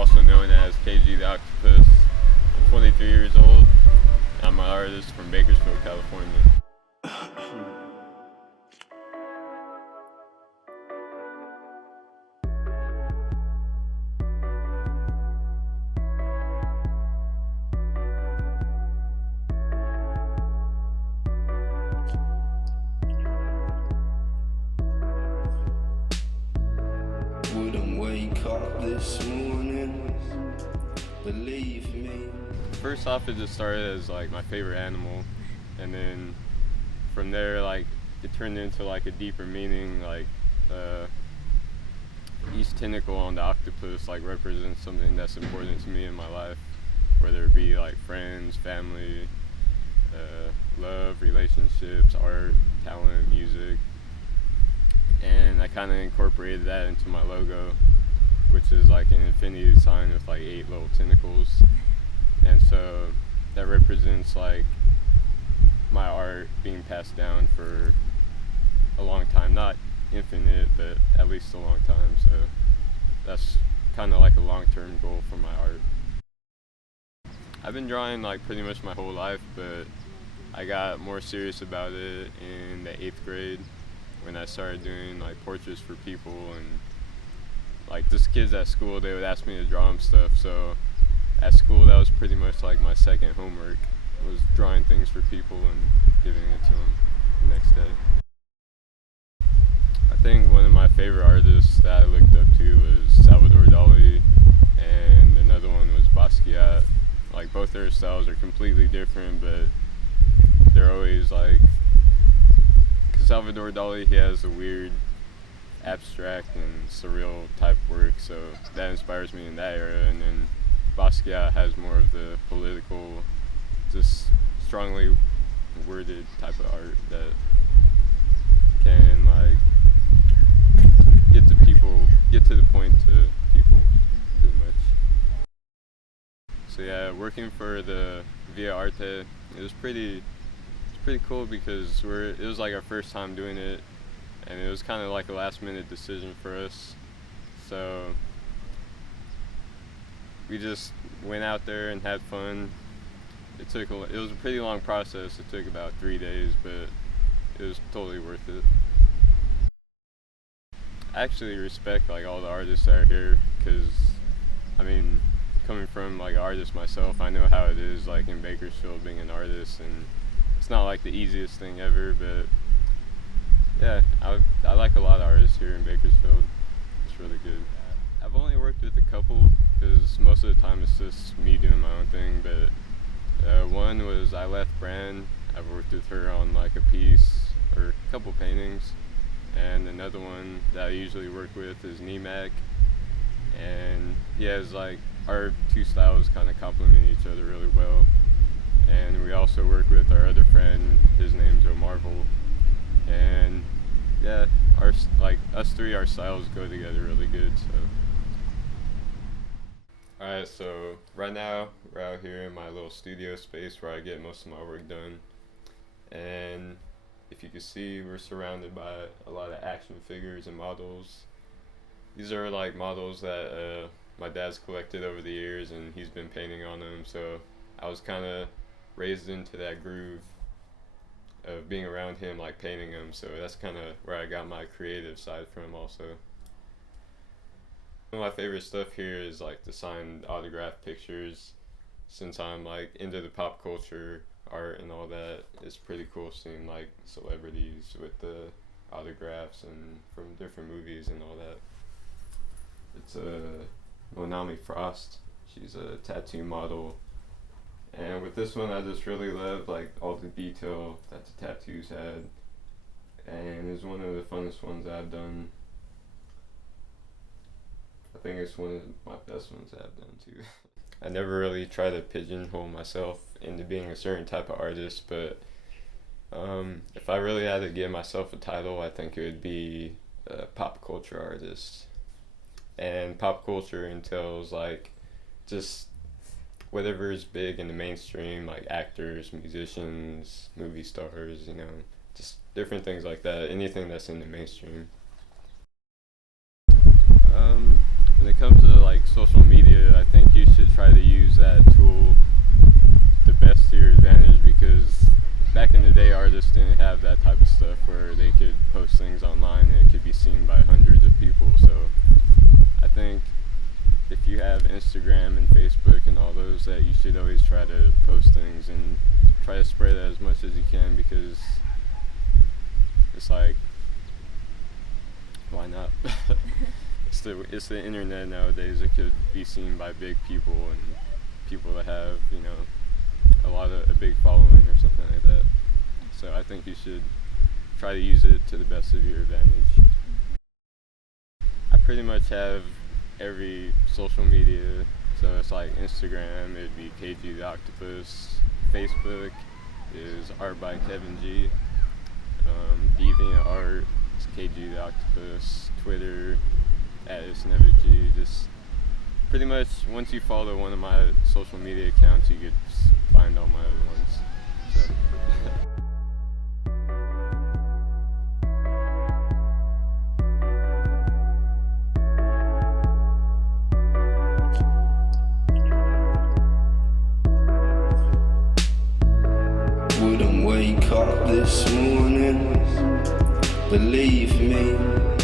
also known as KGTheOctopus. I'm 23 years old. I'm an artist from Bakersfield, California. Wouldn't wake up this morning, believe me. First off, it just started as like my favorite animal, and then from there, like it turned into like a deeper meaning. Like each tentacle on the octopus like represents something that's important to me in my life, whether it be like friends, family, love, relationships, art, talent, music. And I kind of incorporated that into my logo, which is like an infinity sign with like 8 little tentacles. And so that represents like my art being passed down for a long time, not infinite, but at least a long time. So that's kind of like a long-term goal for my art. I've been drawing like pretty much my whole life, but I got more serious about it in the 8th grade when I started doing like portraits for people, and like just kids at school, they would ask me to draw them stuff. So at school, that was pretty much like my second homework, was drawing things for people and giving it to them the next day. I think one of my favorite artists that I looked up to was Salvador Dali, and another one was Basquiat. Like both their styles are completely different, but they're always like, Salvador Dali, he has a weird abstract and surreal type work, so that inspires me in that era. And then Basquiat has more of the political, just strongly worded type of art that can like get to the point to people too much. So yeah, working for the Via Arte, it was pretty cool because it was like our first time doing it, and it was kind of like a last minute decision for us. So we just went out there and had fun. It was a pretty long process. It took about 3 days, but it was totally worth it. I actually respect like all the artists that are here, because I mean, coming from like an artist myself, I know how it is like in Bakersfield being an artist, and it's not like the easiest thing ever, but yeah, I like a lot of artists here in Bakersfield. It's really good. I've only worked with a couple, because most of the time it's just me doing my own thing, but one was I Left Brand. I've worked with her on like a piece or a couple paintings, and another one that I usually work with is Nimac, and he has like, our two styles kind of complement each other really well. And we also work with our other friend, his name's O'Marvel, and yeah, us three, our styles go together really good. So alright, so right now we're out here in my little studio space where I get most of my work done, and if you can see, we're surrounded by a lot of action figures and models. These are like models that my dad's collected over the years, and he's been painting on them, so I was kind of raised into that groove of being around him, like painting him, so that's kind of where I got my creative side from also. One of my favorite stuff here is like the signed autograph pictures. Since I'm like into the pop culture art and all that, it's pretty cool seeing like celebrities with the autographs and from different movies and all that. It's Monami Frost. She's a tattoo model. And with this one, I just really love like all the detail that the tattoos had, and it's one of the funnest ones I've done. I think it's one of my best ones I've done too. I never really try to pigeonhole myself into being a certain type of artist, but if I really had to give myself a title, I think it would be a pop culture artist. And pop culture entails like just whatever is big in the mainstream, like actors, musicians, movie stars, you know, just different things like that, anything that's in the mainstream. When it comes to like social media, type of stuff where they could post things online and it could be seen by hundreds of people. So I think if you have Instagram and Facebook and all those, that you should always try to post things and try to spread it as much as you can, because it's like, why not? It's the internet nowadays. It could be seen by big people and people that have, you know, a big following or something like that. So I think you should try to use it to the best of your advantage. I pretty much have every social media, so it's like Instagram, it'd be KGTheOctopus. Facebook is Art by Kevin G. DeviantArt is KGTheOctopus. Twitter @IsNeverG. Just pretty much once you follow one of my social media accounts, you could find all my other ones. So. Wouldn't wake up this morning, believe me.